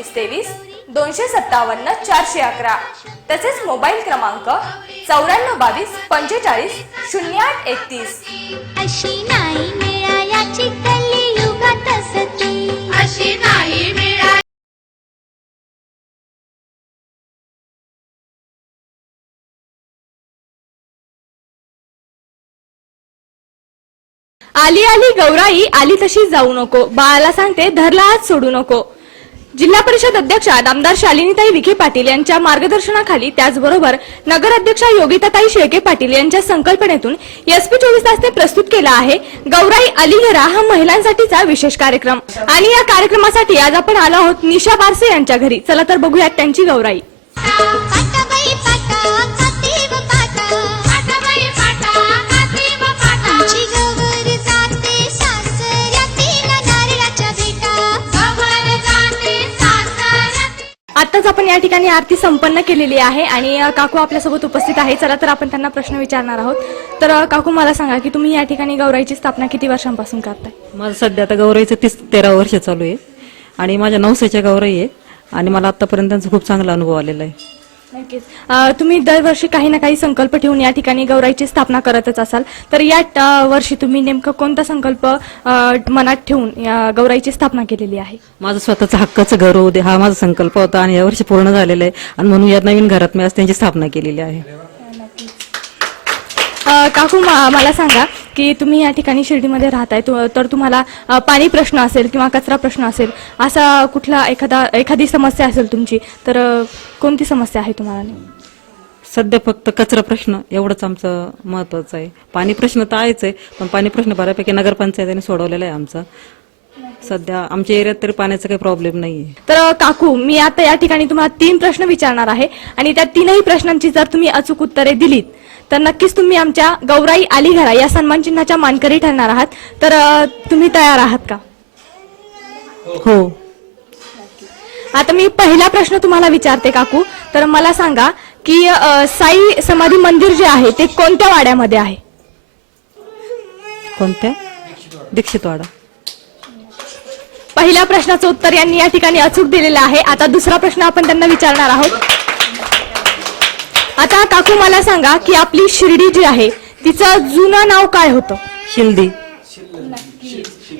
23 257 411 तसेच मोबाईल क्रमांक 94 22 45 08 31. अशी नाही मिळायाची कलियुगात सती, अशी नाही मिळा. आली आली गौराई आली तशी जाऊ नको, बाळाला सांगते धरला हात सोडू नको. जिल्हा परिषद अध्यक्षा आमदार शालिनीताई विखे पाटील यांच्या मार्गदर्शनाखाली, त्याचबरोबर नगराध्यक्षा योगिताताई शेळके पाटील यांच्या संकल्पनेतून SP 24 तासने प्रस्तुत केला आहे गौराई आली घरा हा महिलांसाठीचा विशेष कार्यक्रम. आणि या कार्यक्रमासाठी आज आपण आलो आहोत निशा बारसे यांच्या घरी. चला तर बघूयात त्यांची गौराई. पाटाबाई पाटा कातीव पाटा, पाटाबाई पाटा कातीव पाटा. आमची गवर जाते सासऱ्यातील नारळाच्या बेटा, गवर जाते सासऱ्यातील. आताच आपण या ठिकाणी आरती संपन्न केलेली आहे आणि काकू आपल्यासोबत उपस्थित आहे. चला तर आपण त्यांना प्रश्न विचारणार आहोत. तर काकू मला सांगा की तुम्ही या ठिकाणी गौराईची स्थापना किती वर्षांपासून करताय? माझं सध्या आता गौराईचं 13 वर्ष चालू आहे आणि माझ्या नवसाच्या गौराई आहे आणि मला आतापर्यंत त्यांचा खूप चांगला अनुभव आलेला आहे. नक्कीच. तुम्ही दरवर्षी काही ना काही संकल्प ठेवून या ठिकाणी गौराईची स्थापना करतच असाल, तर या वर्षी तुम्ही नेमकं कोणता संकल्प मनात ठेवून या गौराईची स्थापना केलेली आहे? माझं स्वतःचं हक्काचं घर होऊ दे हा माझा संकल्प होता आणि यावर्षी पूर्ण झालेला आहे आणि म्हणून या नवीन घरात मी आज त्यांची स्थापना केलेली आहे. काकू मला सांगा की तुम्ही या ठिकाणी शिर्डीमध्ये राहताय, तर तुम्हाला पाणी प्रश्न असेल किंवा कचरा प्रश्न असेल, असा कुठला एखादी समस्या असेल तुमची, तर कोणती समस्या आहे तुम्हाला? सध्या फक्त कचरा प्रश्न एवढंच आमचं महत्वाचं आहे. पाणी प्रश्न तर आहेच आहे, पण पाणी प्रश्न बऱ्यापैकी नगरपंचायतीने सोडवलेला आहे आमचा. सध्या आमच्या एरियात तरी पाण्याचा काही प्रॉब्लेम नाहीये. तर काकू मी आता या ठिकाणी तुम्हाला 3 प्रश्न विचारणार आहे आणि त्या 3ही प्रश्नांची जर तुम्ही अचूक उत्तरे दिलीत तर नक्कीच तुम्ही आमच्या गौराई आली घरा या सन्मान चिन्हाच्या मानकरी ठरणार आहात. तर तुम्ही तयार आहात का? हो. आता मी पहिला प्रश्न तुम्हाला विचारते काकू. तर मला सांगा की साई समाधी मंदिर जे आहे ते कोणत्या वाड्यामध्ये आहे? कोणत्या? दीक्षितवाडा. पहिल्या प्रश्नाचं उत्तर यांनी या ठिकाणी अचूक दिलेलं आहे. आता दुसरा प्रश्न आपण त्यांना विचारणार आहोत. आता काकू मला सांगा की आपली शिर्डी जी आहे तिचं जुनं नाव काय होतं? शिल्दी.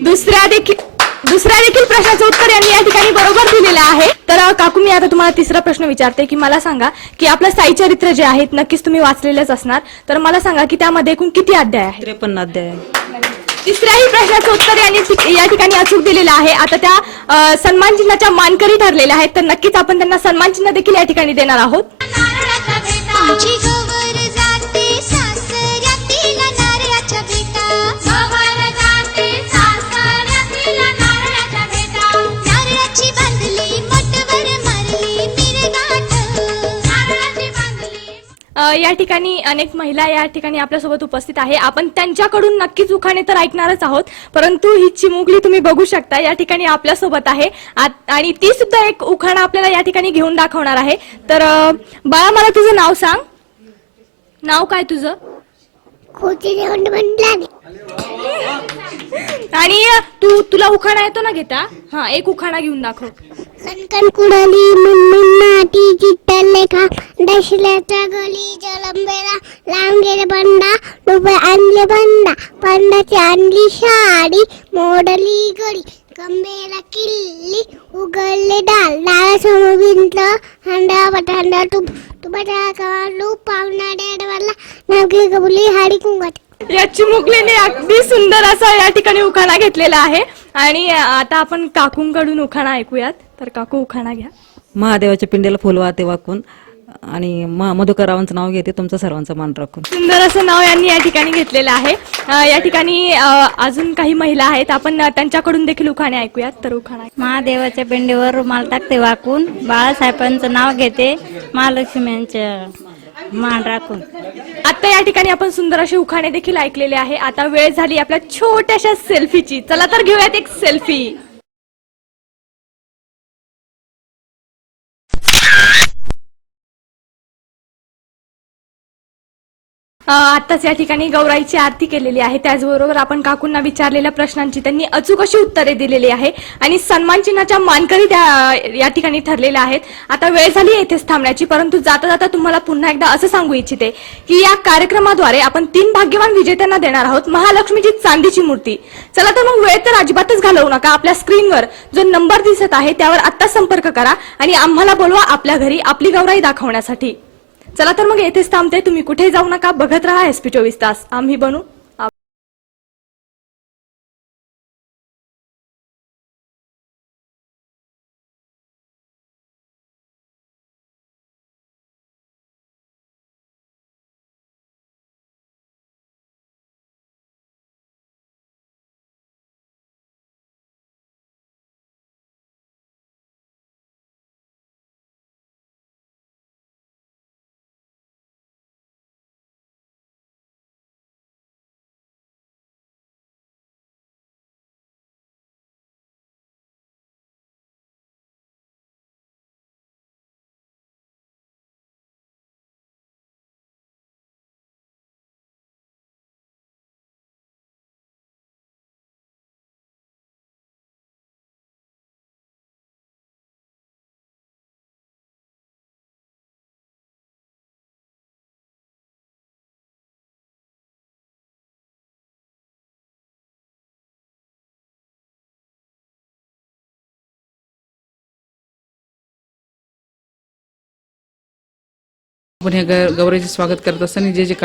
दुसऱ्या देखील प्रश्नाचं उत्तर यांनी या ठिकाणी बरोबर दिलेलं आहे. तर काकू मी आता तुम्हाला तिसरा प्रश्न विचारते की मला सांगा की आपलं साई चरित्र जे आहे नक्कीच तुम्ही वाचलेलंच असणार, तर मला सांगा की त्यामध्ये एकूण किती अध्याय आहेत? 53 अध्याय. तिसऱ्याही प्रश्नाचं उत्तर यांनी या ठिकाणी अचूक दिलेलं आहे. आता त्या सन्मान चिन्हाच्या मानकरी ठरलेल्या आहेत, तर नक्कीच आपण त्यांना सन्मान चिन्ह देखील या ठिकाणी देणार आहोत. आमची गवर जाते सासऱ्यातील नारळाच्या बेटा, गवर जाते सासऱ्यातील नारळाच्या बेटा. नारळाची बांधली मोठवर मारली मिरगाठ, नारळाची बांधली. या ठिकाणी अनेक महिला या ठिकाणी आपल्यासोबत उपस्थित आहे. आपण त्यांच्याकडून नक्कीच उखाणे तर ऐकणारच आहोत, परंतु ही चिमुकली तुम्ही बघू शकता या ठिकाणी आपल्यासोबत आहे आणि ती सुद्धा एक उखाणा आपल्याला या ठिकाणी घेऊन दाखवणार आहे. तर बाळा मला तुझं नाव सांग. नाव काय तुझं? आणि तुला उखाणा येतो ना घेता? हा, एक उखाणा घेऊन दाखव. कणकण कुडाली मुनमुन नाटी चिट्टल लेखा दशल्याचा गली जलंबेला लांब गेले बंडा रुपये आणले बंडा बंडाची आणली साडी मोडली गडी कंबेला किल्ली उघडले डाल डाळासमोर भिंतलं हंडा बटांडा तुपाच्या कवालू पावना डेडवाला नवकी कबुली हाडी कुंगाट. या चिमुकलीने अगदी सुंदर असा या ठिकाणी उखाणा घेतलेला आहे आणि आता आपण काकूंकडून उखाणा ऐकूयात. तर काकू उखाणा घ्या. महादेवाच्या पिंडीला फुल वाहते वाकून आणि मधुकररावांचं नाव घेते, तुमचा सर्वांचा मान राखून. सुंदर असं नाव यांनी या ठिकाणी घेतलेलं आहे. या ठिकाणी अजून काही महिला आहेत, आपण त्यांच्याकडून देखील उखाणे ऐकूयात. तर उखाणा. महादेवाच्या पिंडीवर रुमाल टाकते वाकून, बाळासाहेबांचं नाव घेते, महालक्ष्म्यांच्या मान राखून. आता या ठिकाणी आपण सुंदर असे उखाणे देखील ऐकलेले आहे. आता वेळ झाली आपल्या छोट्याशा सेल्फीची. चला तर घेऊयात एक सेल्फी. आताच या ठिकाणी गौराईची आरती केलेली आहे. त्याचबरोबर आपण काकूंना विचारलेल्या प्रश्नांची त्यांनी अचूक अशी उत्तरे दिलेली आहे आणि सन्मान चिन्हाच्या मानकरी या ठिकाणी ठरलेल्या आहेत. आता वेळ झाली येथेच थांबण्याची, परंतु जाता जाता तुम्हाला पुन्हा एकदा असं सांगू इच्छिते की या कार्यक्रमाद्वारे आपण 3 भाग्यवान विजेत्यांना देणार आहोत महालक्ष्मीची चांदीची मूर्ती. चला तर मग वेळ तर अजिबातच घालवू नका. आपल्या स्क्रीनवर जो नंबर दिसत आहे त्यावर आत्ता संपर्क करा आणि आम्हाला बोलवा आपल्या घरी आपली गौराई दाखवण्यासाठी. चला तर मग येथेच थांबते. तुम्ही कुठे जाऊ नका. बघत राहा SP 24 तास. आम्ही बनू आपण ह्या गौरीचे स्वागत करत असताना जे जे